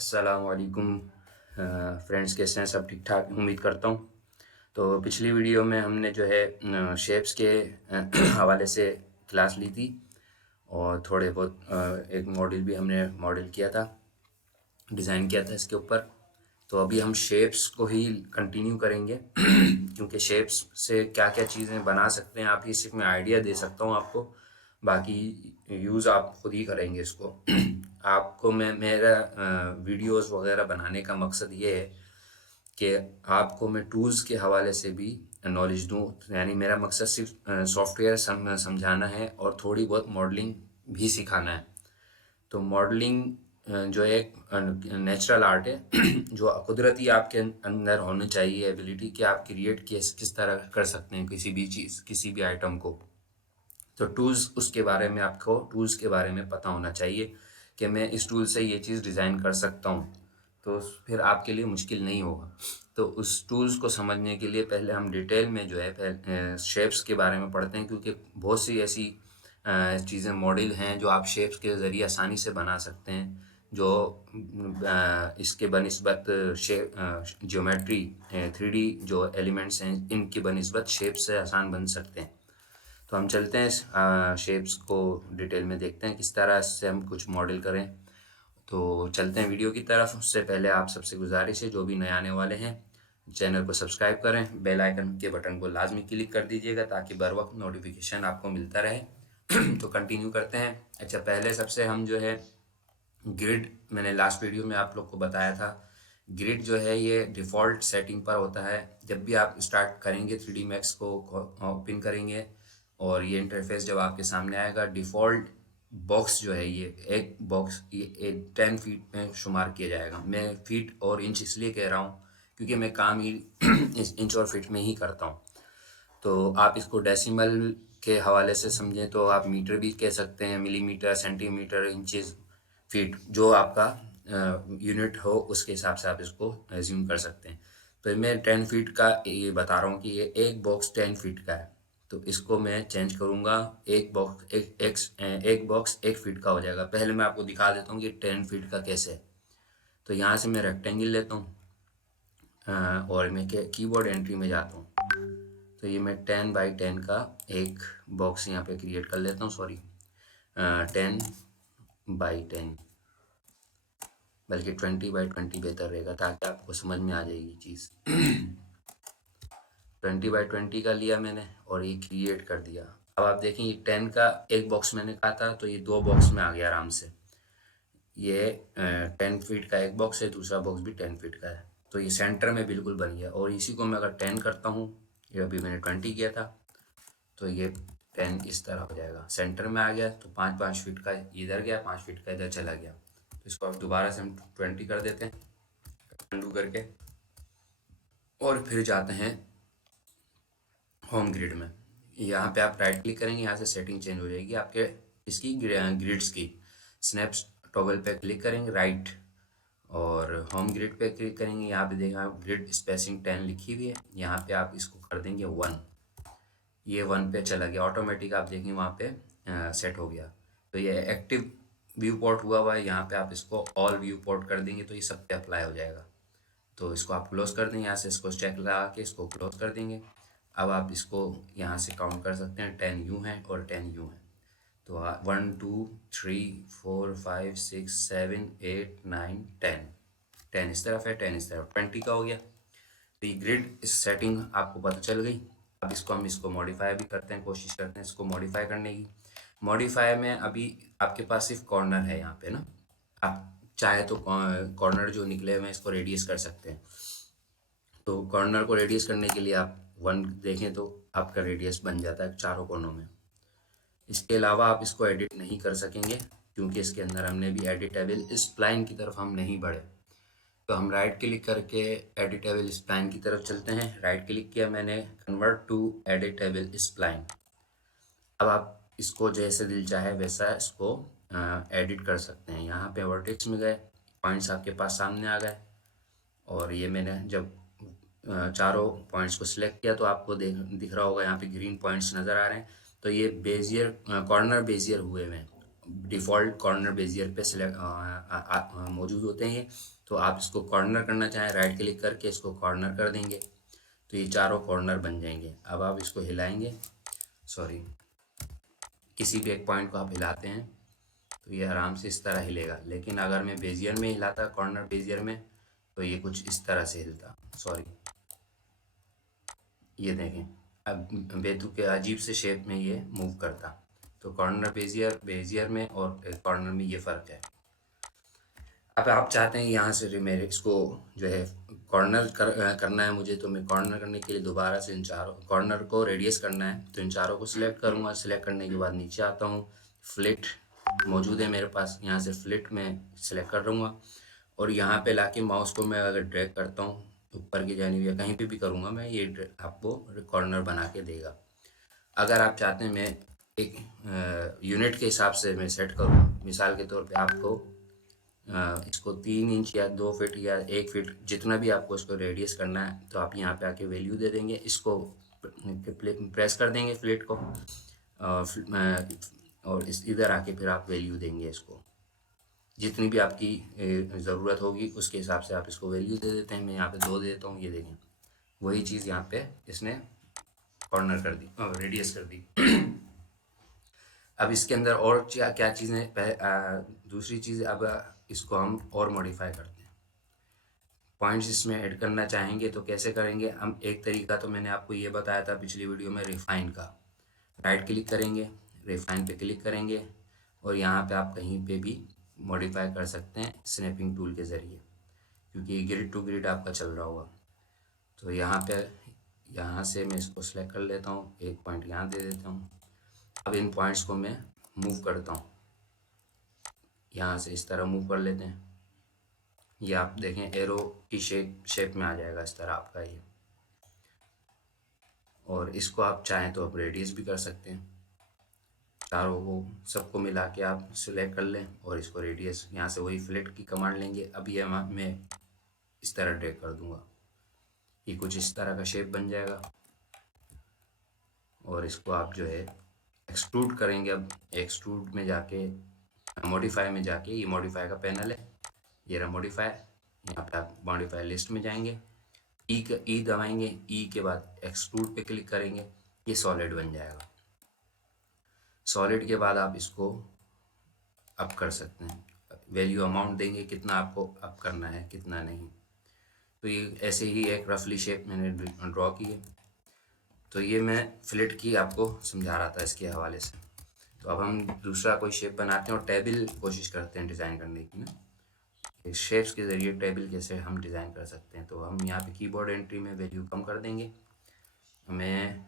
अस्सलाम वालेकुम। फ्रेंड्स, कैसे हैं? सब ठीक ठाक उम्मीद करता हूँ। तो पिछली वीडियो में हमने जो है शेप्स के हवाले से क्लास ली थी और थोड़े बहुत एक मॉडल भी हमने मॉडल किया था, डिज़ाइन किया था इसके ऊपर। तो अभी हम शेप्स को ही कंटिन्यू करेंगे क्योंकि शेप्स से क्या क्या चीज़ें बना सकते हैं आप, ये सिर्फ मैं आइडिया दे सकता हूँ आपको, बाकी यूज़ आप खुद ही करेंगे इसको। आपको मैं मेरा वीडियोस वगैरह बनाने का मकसद ये है कि आपको मैं टूल्स के हवाले से भी नॉलेज दूँ। यानी मेरा मकसद सिर्फ सॉफ्टवेयर समझाना है और थोड़ी बहुत मॉडलिंग भी सिखाना है। तो मॉडलिंग जो एक नेचुरल आर्ट है जो कुदरती आपके अंदर होनी चाहिए एबिलिटी कि आप क्रिएट किस तरह कर सकते हैं किसी भी चीज़, किसी भी आइटम को। तो टूल्स, उसके बारे में आपको टूल्स के बारे में पता होना चाहिए कि मैं इस टूल से ये चीज़ डिज़ाइन कर सकता हूँ, तो फिर आपके लिए मुश्किल नहीं होगा। तो उस टूल्स को समझने के लिए पहले हम डिटेल में जो है शेप्स के बारे में पढ़ते हैं, क्योंकि बहुत सी ऐसी चीज़ें मॉडल हैं जो आप शेप्स के ज़रिए आसानी से बना सकते हैं, जो इसके बनिस्बत शेप ज्योमेट्री 3D जो एलिमेंट्स हैं इनकी बनिस्बत शेप से आसान बन सकते हैं। तो हम चलते हैं शेप्स को डिटेल में देखते हैं किस तरह से हम कुछ मॉडल करें। तो चलते हैं वीडियो की तरफ। उससे पहले आप सबसे गुजारिश है, जो भी नए आने वाले हैं चैनल को सब्सक्राइब करें, बेल आइकन के बटन को लाजमी क्लिक कर दीजिएगा ताकि बर वक्त नोटिफिकेशन आपको मिलता रहे। तो कंटिन्यू करते हैं। अच्छा, पहले सबसे हम जो है ग्रिड, मैंने लास्ट वीडियो में आप लोग को बताया था, ग्रिड जो है ये डिफ़ॉल्ट सेटिंग पर होता है। जब भी आप स्टार्ट करेंगे 3D Max को ओपन करेंगे और ये इंटरफेस जब आपके सामने आएगा, डिफ़ॉल्ट बॉक्स जो है ये एक बॉक्स ये एक 10 फीट में शुमार किया जाएगा। मैं फीट और इंच इसलिए कह रहा हूँ क्योंकि मैं काम ही इस इंच और फीट में ही करता हूँ। तो आप इसको डेसिमल के हवाले से समझें तो आप मीटर भी कह सकते हैं, मिलीमीटर, सेंटीमीटर, इंचेस, फीट, जो आपका यूनिट हो उसके हिसाब से आप इसको एज्यूम कर सकते हैं। तो मैं 10 फीट का ये बता रहा हूँ कि ये एक बॉक्स 10 फीट का है, तो इसको मैं चेंज करूँगा। एक बॉक्स 1 फीट का हो जाएगा। पहले मैं आपको दिखा देता हूँ कि 10 फीट का कैसे है। तो यहाँ से मैं रेक्टेंगल लेता हूँ और मैं कीबोर्ड एंट्री में जाता हूँ। तो ये मैं 10 बाई 10 का एक बॉक्स यहाँ पे क्रिएट कर लेता हूँ। सॉरी, 10 बाई 10, बल्कि 20 बाई 20 बेहतर रहेगा ताकि आपको समझ में आ जाएगी चीज़। 20 बाई 20 का लिया मैंने और ये क्रिएट कर दिया। अब आप देखें, ये 10 का एक बॉक्स मैंने कहा था तो ये 2 बॉक्स में आ गया आराम से। ये 10 फीट का एक बॉक्स है, दूसरा बॉक्स भी 10 फीट का है, तो ये सेंटर में बिल्कुल बन गया। और इसी को मैं अगर 10 करता हूँ, ये अभी मैंने 20 किया था, तो ये 10 इस तरह हो जाएगा, सेंटर में आ गया। तो 5-5 फीट का इधर गया, 5 फीट का इधर चला गया। तो इसको अब दोबारा से हम 20 कर देते हैं अंडू करके, और फिर जाते हैं होम ग्रिड में। यहाँ पे आप राइट क्लिक करेंगे, यहाँ से सेटिंग चेंज हो जाएगी आपके इसकी ग्रिड्स की। स्नैप्स टॉगल पे क्लिक करेंगे राइट, और होम ग्रिड पे क्लिक करेंगे। यहाँ पे देखा ग्रिड स्पेसिंग 10 लिखी हुई है, यहाँ पे आप इसको कर देंगे 1। ये 1 पे चला गया ऑटोमेटिक, आप देखेंगे वहाँ पे सेट हो गया। तो ये एक्टिव व्यू पोर्ट हुआ है। यहाँ पे आप इसको ऑल व्यू पोर्ट कर देंगे तो ये सब पे अप्लाई हो जाएगा। तो इसको आप क्लोज कर देंगे, यहाँ से इसको चेक लगा के इसको क्लोज कर देंगे। अब आप इसको यहाँ से काउंट कर सकते हैं, 10 यूँ हैं और 10 यूँ हैं। तो 1 2 3 4 5 6 7 8 9 10, 10 इस तरफ है, 10 इस तरफ, 20 का हो गया। तो ये ग्रिड इस सेटिंग आपको पता चल गई। अब इसको मॉडिफाई भी करते हैं, कोशिश करते हैं इसको मॉडिफाई करने की। मॉडिफाई में अभी आपके पास सिर्फ कॉर्नर है यहाँ पे ना, आप चाहे तो कॉर्नर जो निकले हुए हैं इसको रेडियस कर सकते हैं। तो कॉर्नर को रेडियस करने के लिए आप 1 देखें तो आपका रेडियस बन जाता है चारों कोनों में। इसके अलावा आप इसको एडिट नहीं कर सकेंगे क्योंकि इसके अंदर हमने भी एडिटेबल स्प्लाइन की तरफ हम नहीं बढ़े। तो हम राइट क्लिक करके एडिटेबल स्प्लाइन की तरफ चलते हैं। राइट क्लिक किया मैंने, कन्वर्ट टू एडिटेबल स्प्लाइन। अब आप इसको जैसे दिल चाहे वैसा इसको एडिट कर सकते हैं। यहाँ पे वर्टेक्स में गए, पॉइंट्स आपके पास सामने आ गए, और ये मैंने जब चारों पॉइंट्स को सिलेक्ट किया तो आपको दिख रहा होगा यहाँ पे ग्रीन पॉइंट्स नज़र आ रहे हैं। तो ये बेजियर कॉर्नर बेजियर हुए हुए हैं, डिफ़ॉल्ट कॉर्नर बेजियर पे सिलेक्ट मौजूद होते हैं ये। तो आप इसको कॉर्नर करना चाहें, राइट क्लिक करके इसको कॉर्नर कर देंगे तो ये चारों कॉर्नर बन जाएंगे। अब आप इसको हिलाएंगे, सॉरी, किसी भी एक पॉइंट को आप हिलाते हैं तो ये आराम से इस तरह हिलेगा। लेकिन अगर मैं बेजियर में हिलाता, कॉर्नर बेजियर में, तो ये कुछ इस तरह से हिलता, सॉरी, ये देखें, अब बेतुके अजीब से शेप में ये मूव करता। तो कॉर्नर बेजियर में और कॉर्नर में ये फ़र्क है। अब आप चाहते हैं यहाँ से मेरे इसको जो है करना है मुझे, तो मैं कॉर्नर करने के लिए दोबारा से इन चारों कॉर्नर को रेडियस करना है, तो इन चारों को सिलेक्ट करूँगा। सिलेक्ट करने के बाद नीचे आता हूँ, फ्लिट मौजूद है मेरे पास, यहाँ से फ्लिट में सिलेक्ट कर लूँगा और यहाँ पे लाके माउस को मैं अगर ड्रैग करता हूँ ऊपर की जानिब या कहीं पे भी करूँगा मैं, ये आपको कॉर्नर बना के देगा। अगर आप चाहते हैं मैं एक यूनिट के हिसाब से मैं सेट करूँ, मिसाल के तौर पे आपको इसको 3 इंच या 2 फीट या 1 फीट जितना भी आपको इसको रेडियस करना है, तो आप यहाँ पे आके वैल्यू दे देंगे। इसको प्रेस कर देंगे फ्लिट को और इस इधर आके फिर आप वैल्यू देंगे इसको, जितनी भी आपकी ज़रूरत होगी उसके हिसाब से आप इसको वैल्यू दे देते हैं। मैं यहाँ पे 2 दे देता हूँ, ये देखें वही चीज़ यहाँ पे इसने कॉर्नर कर दी, रेडियस कर दी। अब इसके अंदर और क्या चीज़ें, दूसरी चीज़, अब इसको हम और मॉडिफाई करते हैं। पॉइंट्स इसमें ऐड करना चाहेंगे तो कैसे करेंगे हम? एक तरीका तो मैंने आपको ये बताया था पिछली वीडियो में, रिफाइन का। राइट क्लिक करेंगे, रिफाइन पे क्लिक करेंगे और यहाँ पे आप कहीं पे भी मॉडिफाई कर सकते हैं स्नैपिंग टूल के ज़रिए, क्योंकि ग्रिड टू ग्रिड आपका चल रहा होगा। तो यहाँ से मैं इसको सेलेक्ट कर लेता हूँ, एक पॉइंट यहाँ दे देता हूँ। अब इन पॉइंट्स को मैं मूव करता हूँ, यहाँ से इस तरह मूव कर लेते हैं। ये आप देखें एरो की शेप में आ जाएगा इस तरह आपका ये। और इसको आप चाहें तो आप रेडियस भी कर सकते हैं, चारों को सबको मिला के आप सिलेक्ट कर लें और इसको रेडियस, यहाँ से वही फ्लिट की कमांड लेंगे। अब ये मैं इस तरह ड्रैग कर दूंगा, ये कुछ इस तरह का शेप बन जाएगा। और इसको आप जो है एक्सट्रूड करेंगे। अब एक्सट्रूड में जाके मॉडिफाई में जाके, ये मॉडिफाई का पैनल है, ये रहा मॉडिफाई, यहाँ पे आप मॉडिफाई लिस्ट में जाएंगे, ई दबाएंगे, ई के बाद एक्सट्रूड पे क्लिक करेंगे, ये सॉलिड बन जाएगा। सॉलिड के बाद आप इसको अप कर सकते हैं, वैल्यू अमाउंट देंगे कितना आपको अप करना है कितना नहीं। तो ये ऐसे ही एक रफली शेप मैंने ड्रॉ की है। तो ये मैं फ्लिट की आपको समझा रहा था इसके हवाले से। तो अब हम दूसरा कोई शेप बनाते हैं और टेबल कोशिश करते हैं डिज़ाइन करने की ना, शेप्स के ज़रिए टेबल कैसे हम डिज़ाइन कर सकते हैं। तो हम यहाँ पे कीबोर्ड एंट्री में वैल्यू कम कर देंगे, हमें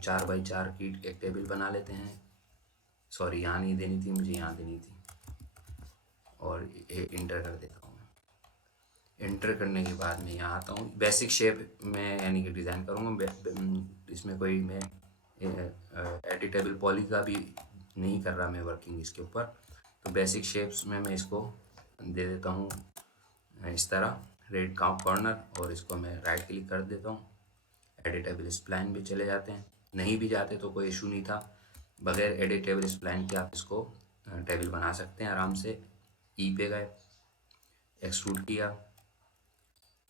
4x4 की एक टेबल बना लेते हैं। सॉरी, यहाँ नहीं देनी थी मुझे, यहाँ देनी थी, और इंटर कर देता हूँ। इंटर करने के बाद मैं यहाँ आता हूँ, बेसिक शेप में यानी कि डिज़ाइन करूँगा। इसमें कोई मैं एडिटेबल पॉली का भी नहीं कर रहा मैं वर्किंग इसके ऊपर। तो बेसिक शेप्स में मैं इसको दे देता हूँ इस तरह रेड कॉर्नर, और इसको मैं राइट क्लिक कर देता हूँ। एडिटेबल स्प्लाइन भी चले जाते हैं, नहीं भी जाते तो कोई इशू नहीं था, बगैर एडिटेबल स्प्लाइन के आप इसको टेबल बना सकते हैं आराम से। ई पे गए, एक्सट्रूड किया,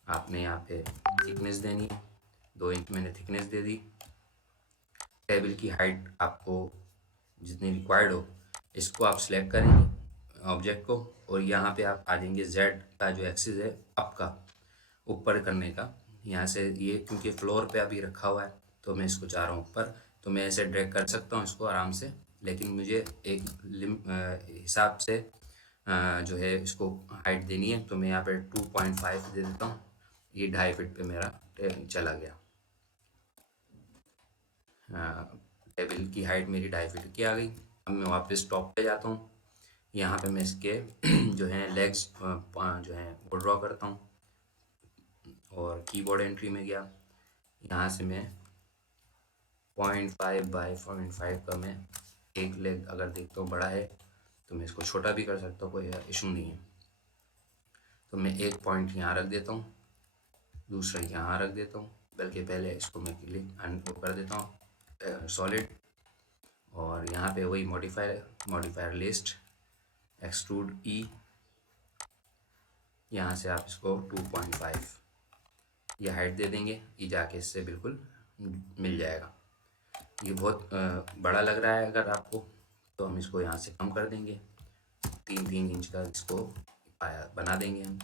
आपने यहाँ पे थिकनेस देनी है, 2 इंच मैंने थिकनेस दे दी। टेबल की हाइट आपको जितनी रिक्वायर्ड हो, इसको आप सिलेक्ट करेंगे ऑब्जेक्ट को, और यहाँ पे आप आ जाएंगे जेड का जो एक्सिस है अप का, ऊपर करने का। यहाँ से ये क्योंकि फ्लोर पे अभी रखा हुआ है तो मैं इसको चाह रहा हूँ ऊपर, तो मैं ऐसे ड्रैग कर सकता हूँ इसको आराम से। लेकिन मुझे एक हिसाब से जो है इसको हाइट देनी है, तो मैं यहाँ पे 2.5 दे देता हूँ। ये 2.5 फीट पे मेरा चला गया। टेबल की हाइट मेरी 2.5 फीट की आ गई। अब मैं वापस टॉप पे जाता हूँ, यहाँ पे मैं इसके जो हैं लेग्स जो हैं वो ड्रॉ करता हूँ, और कीबोर्ड एंट्री में गया, यहाँ से मैं 0.5 बाई 0.5 का मैं एक लेग अगर देखता हूँ बड़ा है तो मैं इसको छोटा भी कर सकता हूँ, कोई इशू नहीं है। तो मैं एक पॉइंट यहाँ रख देता हूँ, दूसरा यहाँ रख देता हूँ, बल्कि पहले इसको मैं क्लिक अनडू कर देता हूँ सॉलिड, और यहाँ पे वही मॉडिफायर लिस्ट एक्सट्रूड ई, यहाँ से आप इसको 2.5 ये हाइट दे देंगे, ये जाके इससे बिल्कुल मिल जाएगा। ये बहुत बड़ा लग रहा है अगर आपको, तो हम इसको यहाँ से कम कर देंगे, 3-3 इंच का इसको पाया बना देंगे हम।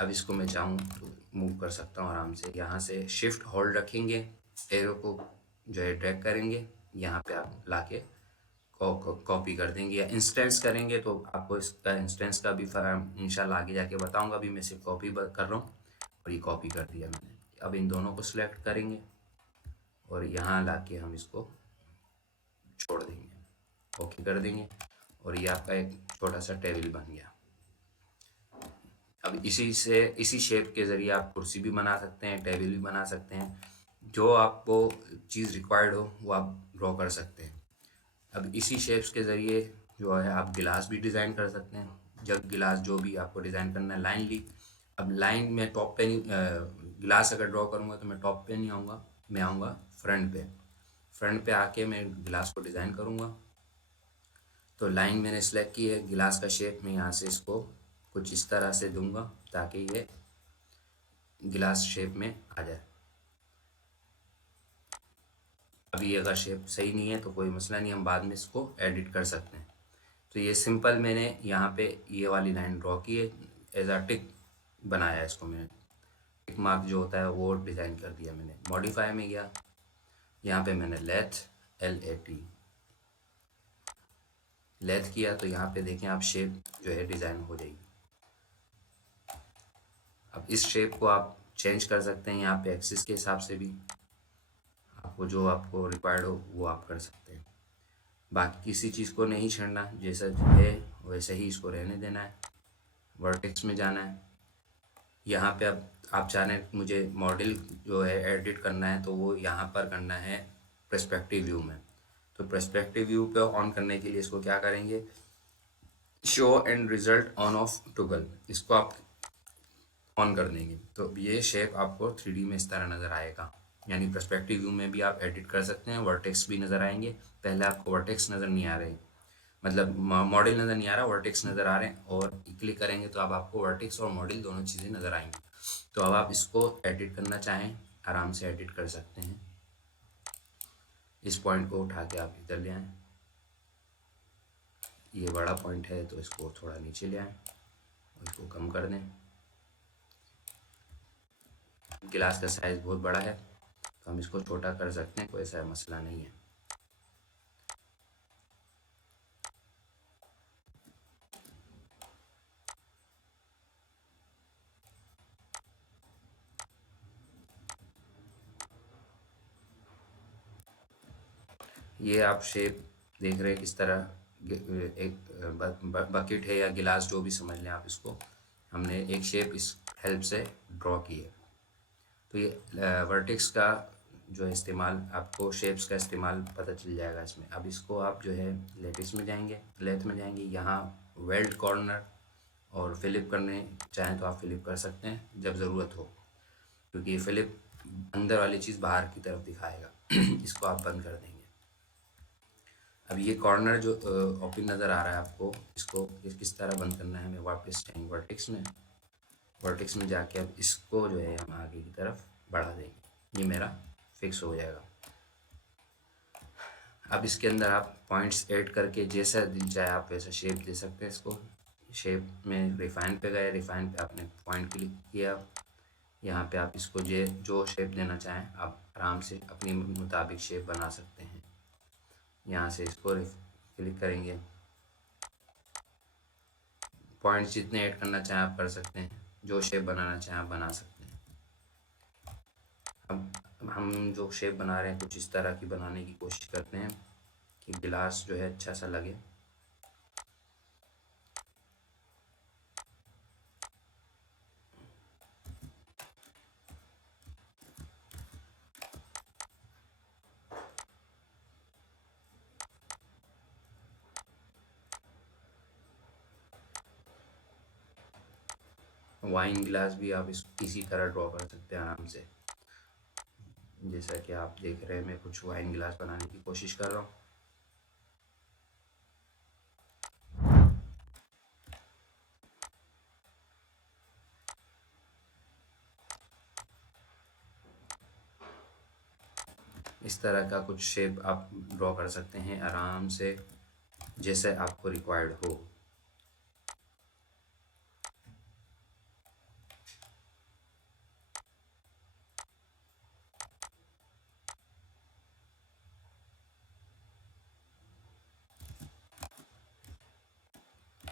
अब इसको मैं चाहूँ तो मूव कर सकता हूँ आराम से, यहाँ से शिफ्ट होल्ड रखेंगे, एरो को जो है ड्रैग करेंगे, यहाँ पे आप लाके कॉपी कर देंगे या इंस्टेंस करेंगे, तो आपको इसका इंस्टेंस का भी इंशाल्लाह आगे जाके बताऊंगा। अभी मैं सिर्फ कॉपी कर रहा हूँ और ये कॉपी कर दिया मैंने। अब इन दोनों को सिलेक्ट करेंगे और यहाँ लाके हम इसको छोड़ देंगे, ओके कर देंगे, और ये आपका एक छोटा सा टेबल बन गया। अब इसी शेप के ज़रिए आप कुर्सी भी बना सकते हैं, टेबल भी बना सकते हैं, जो आपको चीज़ रिक्वायर्ड हो वो आप ड्रॉ कर सकते हैं। अब इसी शेप्स के ज़रिए जो है आप गिलास भी डिज़ाइन कर सकते हैं, जग गिलास जो भी आपको डिज़ाइन करना है। लाइन ली, अब लाइन में टॉप पे नहीं, गिलास अगर ड्रॉ करूँगा तो मैं टॉप पे नहीं आऊँगा, मैं आऊँगा फ्रंट पे। फ्रंट पे आके मैं गिलास को डिज़ाइन करूँगा। तो लाइन मैंने सेलेक्ट की है, गिलास का शेप मैं यहाँ से इसको कुछ इस तरह से दूंगा ताकि ये गिलास शेप में आ जाए। अभी अगर शेप सही नहीं है तो कोई मसला नहीं, हम बाद में इसको एडिट कर सकते हैं। तो ये सिंपल मैंने यहाँ पे ये वाली लाइन ड्रॉ की है, एज अ टिक बनाया है इसको मैंने, टिक मार्क जो होता है वो डिज़ाइन कर दिया मैंने। मॉडिफाई में गया, यहाँ पे मैंने LAT लेथ किया, तो यहाँ पे देखें आप शेप जो है डिज़ाइन हो जाएगी। अब इस शेप को आप चेंज कर सकते हैं यहाँ पे एक्सिस के हिसाब से भी, आपको जो आपको रिक्वायर्ड हो वो आप कर सकते हैं। बाकी किसी चीज़ को नहीं छेड़ना, जैसा है वैसे ही इसको रहने देना है। वर्टेक्स में जाना है, यहाँ पे अब आप चाहें मुझे मॉडल जो है एडिट करना है तो वो यहाँ पर करना है पर्सपेक्टिव व्यू में। तो पर्सपेक्टिव व्यू पे ऑन करने के लिए इसको क्या करेंगे, show and result on off toggle, इसको आप ऑन कर देंगे तो ये शेप आपको 3D में इस तरह नज़र आएगा। यानी पर्सपेक्टिव व्यू में भी आप एडिट कर सकते हैं, वर्टेक्स भी नज़र आएंगे। पहले आपको वर्टेक्स नज़र नहीं आ रहे, मतलब मॉडल नज़र नहीं आ रहा, वर्टेक्स नज़र आ रहे हैं, और क्लिक करेंगे तो अब आपको वर्टेक्स और मॉडल दोनों चीज़ें नज़र आएंगी। तो अब आप इसको एडिट करना चाहें आराम से एडिट कर सकते हैं। इस पॉइंट को उठा के आप इधर ले आएँ, ये बड़ा पॉइंट है तो इसको थोड़ा नीचे ले आएँ और इसको कम कर दें। गिलास का साइज़ बहुत बड़ा है तो हम इसको छोटा कर सकते हैं, कोई ऐसा मसला नहीं है। ये आप शेप देख रहे हैं किस तरह, एक बकेट है या गिलास जो भी समझ लें आप इसको, हमने एक शेप इस हेल्प से ड्रॉ की है। तो ये वर्टेक्स का जो है इस्तेमाल, आपको शेप्स का इस्तेमाल पता चल जाएगा इसमें। अब इसको आप जो है लेटेस्ट में जाएंगे, लेथ में जाएंगे, यहाँ वेल्ड कॉर्नर और फिलिप करने चाहें तो आप फिलिप कर सकते हैं जब ज़रूरत हो, क्योंकि ये फिलिप अंदर वाली चीज़ बाहर की तरफ दिखाएगा। इसको आप बंद कर देंगे। अब ये कॉर्नर जो ओपन नज़र आ रहा है आपको, इसको किस तरह बंद करना है, मैं वापस जाएंगे वर्टेक्स में जाके अब इसको जो है हम आगे की तरफ बढ़ा देंगे, ये मेरा फिक्स हो जाएगा। अब इसके अंदर आप पॉइंट्स ऐड करके जैसा दिल चाहे आप वैसा शेप दे सकते हैं इसको। शेप में रिफाइन पे गए, रिफाइन पे आपने पॉइंट क्लिक किया, यहाँ पे आप इसको जो शेप देना चाहें आप आराम से अपने मुताबिक शेप बना सकते हैं। यहाँ से इसको क्लिक करेंगे, पॉइंट्स जितने ऐड करना चाहें आप कर सकते हैं, जो शेप बनाना चाहें आप बना सकते हैं। अब हम जो शेप बना रहे हैं कुछ इस तरह की बनाने की कोशिश करते हैं कि गिलास जो है अच्छा सा लगे। वाइन गिलास भी आप इसी तरह ड्रॉ कर सकते हैं आराम से। जैसा कि आप देख रहे हैं मैं कुछ वाइन गिलास बनाने की कोशिश कर रहा हूँ। इस तरह का कुछ शेप आप ड्रॉ कर सकते हैं आराम से, जैसे आपको रिक्वायर्ड हो।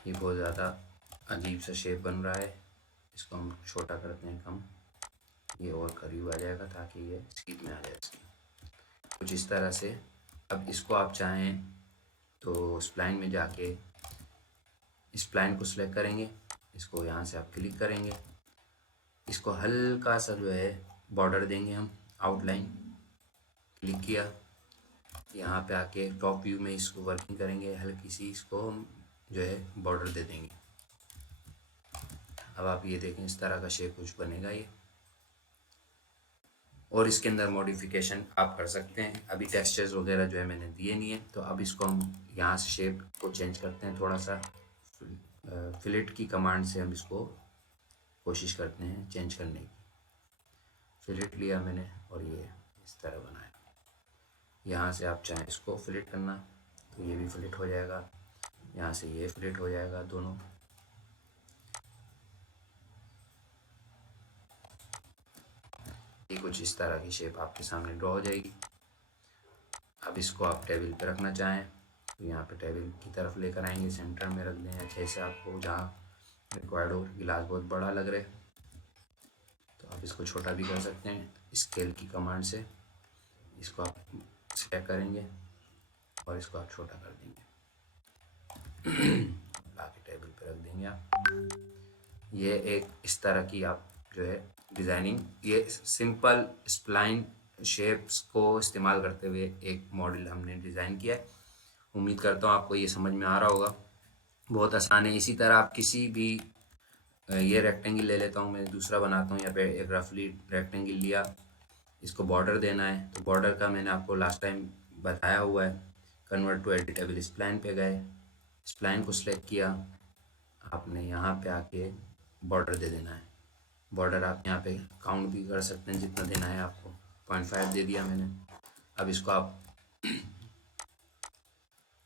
ये बहुत ज़्यादा अजीब सा शेप बन रहा है, इसको हम छोटा करते हैं कम, ये और करीब आ जाएगा ताकि ये सीध में आ जाए इसकी, कुछ इस तरह से। अब इसको आप चाहें तो स्प्लाइन में जाके स्प्लाइन को सिलेक्ट करेंगे, इसको यहाँ से आप क्लिक करेंगे, इसको हल्का सा जो है बॉर्डर देंगे हम, आउटलाइन क्लिक किया, यहाँ पे आके टॉप व्यू में इसको वर्किंग करेंगे, हल्की सी इसको हम जो है बॉर्डर दे देंगे। अब आप ये देखें इस तरह का शेप कुछ बनेगा ये, और इसके अंदर मॉडिफिकेशन आप कर सकते हैं। अभी टेक्सचर्स वगैरह जो है मैंने दिए नहीं है, तो अब इसको हम यहाँ से शेप को चेंज करते हैं थोड़ा सा, फिलेट की कमांड से हम इसको कोशिश करते हैं चेंज करने की। फिलेट लिया मैंने और ये इस तरह बनाया। यहाँ से आप चाहें इसको फिलेट करना तो ये भी फिलेट हो जाएगा, यहाँ से ये फिलेट हो जाएगा दोनों। ये कुछ इस तरह की शेप आपके सामने ड्रॉ हो जाएगी। अब इसको आप टेबल पे रखना चाहें तो यहाँ पे टेबल की तरफ लेकर आएंगे, सेंटर में रख दें अच्छे से, आपको जहाँ रिक्वायर्ड हो। गिलास बहुत बड़ा लग रहा है तो आप इसको छोटा भी कर सकते हैं स्केल की कमांड से। इसको आप सेलेक्ट करेंगे और इसको आप छोटा कर देंगे, लाके टेबल पे रख देंगे आप। ये एक इस तरह की आप जो है डिज़ाइनिंग, ये सिंपल स्प्लाइन शेप्स को इस्तेमाल करते हुए एक मॉडल हमने डिज़ाइन किया है। उम्मीद करता हूँ आपको ये समझ में आ रहा होगा, बहुत आसान है। इसी तरह आप किसी भी ये रेक्टेंगल ले लेता हूँ मैं, दूसरा बनाता हूँ। यहाँ पे एक रफली रेक्टेंगल लिया, इसको बॉर्डर देना है तो बॉर्डर का मैंने आपको लास्ट टाइम बताया हुआ है। कन्वर्ट टू एडिटेबल स्प्लाइन पे गए, स्प्लाइन को सिलेक्ट किया, आपने यहाँ पे आके बॉर्डर दे देना है। बॉर्डर आप यहाँ पे काउंट भी कर सकते हैं जितना देना है आपको, 0.5 दे दिया मैंने। अब इसको आप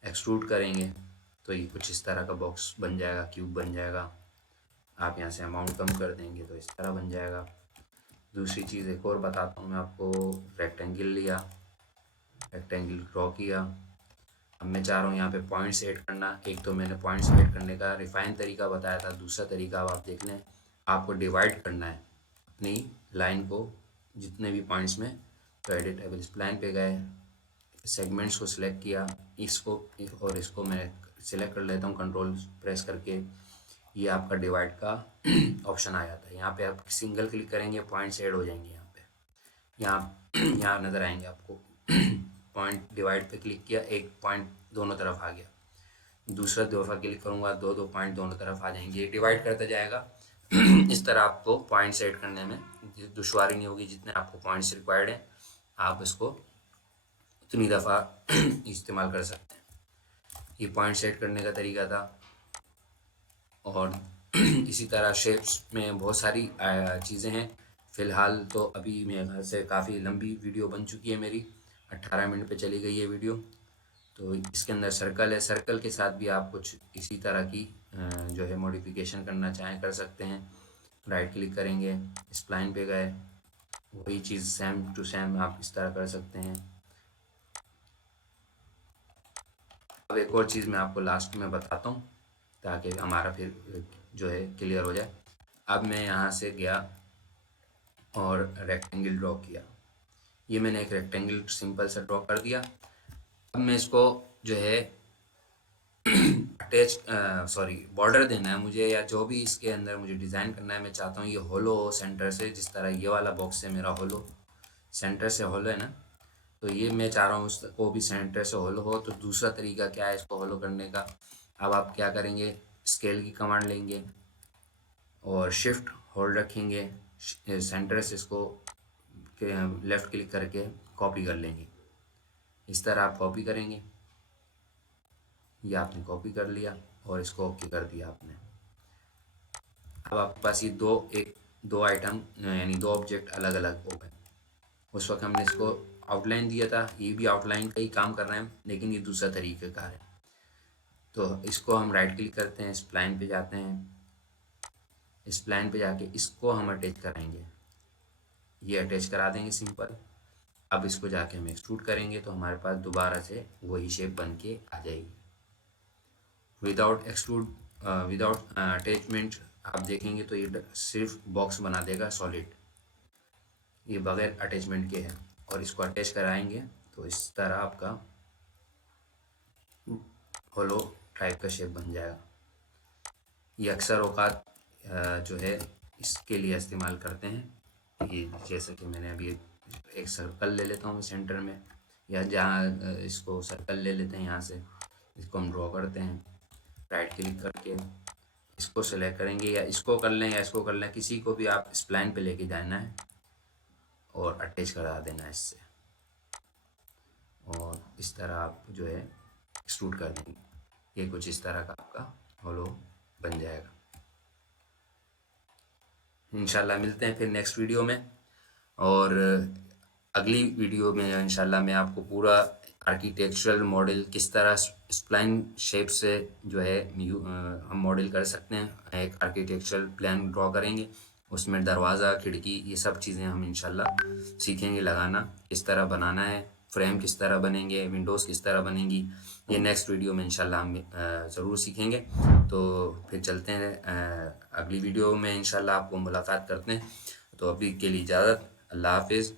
एक्सट्रूड करेंगे तो ये कुछ इस तरह का बॉक्स बन जाएगा, क्यूब बन जाएगा। आप यहाँ से अमाउंट कम कर देंगे तो इस तरह बन जाएगा। दूसरी चीज़ एक और बताता हूँ मैं आपको। रेक्टेंगल लिया, रेक्टेंगल ड्रॉ किया, अब मैं चाह रहा हूँ यहाँ पे पॉइंट्स ऐड करना। एक तो मैंने पॉइंट्स ऐड करने का रिफाइन तरीका बताया था, दूसरा तरीका अब आप देख लें, आपको डिवाइड करना है अपनी लाइन को जितने भी पॉइंट्स में। तो एडिटेबल स्प्लाइन पे गए, सेगमेंट्स को सिलेक्ट किया, इसको और इसको मैं सिलेक्ट कर लेता हूँ कंट्रोल प्रेस करके। ये आपका डिवाइड का ऑप्शन आ जाता है। यहाँ पे आप सिंगल क्लिक करेंगे, पॉइंट्स ऐड हो जाएंगे। यहाँ पे यहाँ नज़र आएंगे आपको पॉइंट। डिवाइड पे क्लिक किया, एक पॉइंट दोनों तरफ आ गया। दूसरा दफ़ा क्लिक करूँगा, दो दो पॉइंट दोनों तरफ आ जाएंगे, डिवाइड करता जाएगा। इस तरह आपको पॉइंट्स ऐड करने में दुश्वारी नहीं होगी। जितने आपको पॉइंट्स रिक्वायर्ड हैं आप इसको उतनी दफ़ा इस्तेमाल कर सकते हैं। ये पॉइंट्स ऐड करने का तरीका था। और इसी तरह शेप्स में बहुत सारी चीज़ें हैं। फ़िलहाल तो अभी मेरे ख्याल से काफ़ी लंबी वीडियो बन चुकी है मेरी, 18 मिनट पे चली गई है वीडियो। तो इसके अंदर सर्कल है, सर्कल के साथ भी आप कुछ इसी तरह की जो है मॉडिफिकेशन करना चाहें कर सकते हैं। राइट क्लिक करेंगे, स्प्लाइन पे गए, वही चीज़ सेम टू सेम आप इस तरह कर सकते हैं। अब एक और चीज़ मैं आपको लास्ट में बताता हूँ ताकि हमारा फिर जो है क्लियर हो जाए। अब मैं यहाँ से गया और रेक्टेंगल ड्रॉ किया। ये मैंने एक रेक्टेंगल सिंपल सा ड्रॉ कर दिया। अब मैं इसको जो है अटैच बॉर्डर देना है मुझे, या जो भी इसके अंदर मुझे डिज़ाइन करना है। मैं चाहता हूँ ये होलो हो सेंटर से, जिस तरह ये वाला बॉक्स है मेरा होलो, सेंटर से होलो है ना, तो ये मैं चाह रहा हूँ उसको भी सेंटर से होलो हो। तो दूसरा तरीका क्या है इसको होलो करने का। अब आप क्या करेंगे, स्केल की कमांड लेंगे और शिफ्ट होल्ड रखेंगे, सेंटर से इसको लेफ़्ट क्लिक करके कॉपी कर लेंगे। इस तरह आप कॉपी करेंगे, ये आपने कॉपी कर लिया और इसको ओके कर दिया आपने। अब आपके पास ये दो आइटम यानी दो ऑब्जेक्ट अलग अलग हो गए। उस वक्त हमने इसको आउटलाइन दिया था, ये भी आउटलाइन का ही काम कर रहे हैं, लेकिन ये दूसरा तरीक़ेकार है। तो इसको हम राइट क्लिक करते हैं, स्प्लाइन पे जाते हैं, स्प्लाइन पे जाके इसको हम अटैच कराएंगे, ये अटैच करा देंगे सिंपल। अब इसको जाके हम एक्सट्रूड करेंगे तो हमारे पास दोबारा से वही शेप बन के आ जाएगी। विदाउट एक्सट्रूड, विदाउट अटैचमेंट आप देखेंगे तो ये सिर्फ बॉक्स बना देगा सॉलिड, ये बगैर अटैचमेंट के है। और इसको अटैच कराएंगे तो इस तरह आपका होलो टाइप का शेप बन जाएगा। ये अक्सर औकात जो है इसके लिए इस्तेमाल करते हैं। ये जैसे कि मैंने अभी एक सर्कल ले लेता हूँ सेंटर में, या जहाँ इसको सर्कल ले लेते हैं, यहाँ से इसको हम ड्रॉ करते हैं, राइट क्लिक करके इसको सेलेक्ट करेंगे, या इसको कर लें या इसको कर लें, किसी को भी आप स्प्लाइन पे लेके जाना है और अटैच करा देना है इससे, और इस तरह आप जो है एक्सट्रूड कर देंगे। ये कुछ इस तरह का आपका होलो बन जाएगा। इंशाल्लाह मिलते हैं फिर नेक्स्ट वीडियो में, और अगली वीडियो में इंशाल्लाह मैं आपको पूरा आर्किटेक्चरल मॉडल किस तरह स्प्लाइन शेप से जो है हम मॉडल कर सकते हैं, एक आर्किटेक्चरल प्लान ड्रॉ करेंगे, उसमें दरवाज़ा, खिड़की, ये सब चीज़ें हम इंशाल्लाह सीखेंगे लगाना, किस तरह बनाना है, फ्रेम किस तरह बनेंगे, विंडोज़ किस तरह बनेंगी, ये नेक्स्ट वीडियो में इंशाल्लाह हम ज़रूर सीखेंगे। तो फिर चलते हैं अगली वीडियो में इंशाल्लाह आपको मुलाकात करते हैं। तो अभी के लिए इजाज़त, अल्लाह हाफिज़।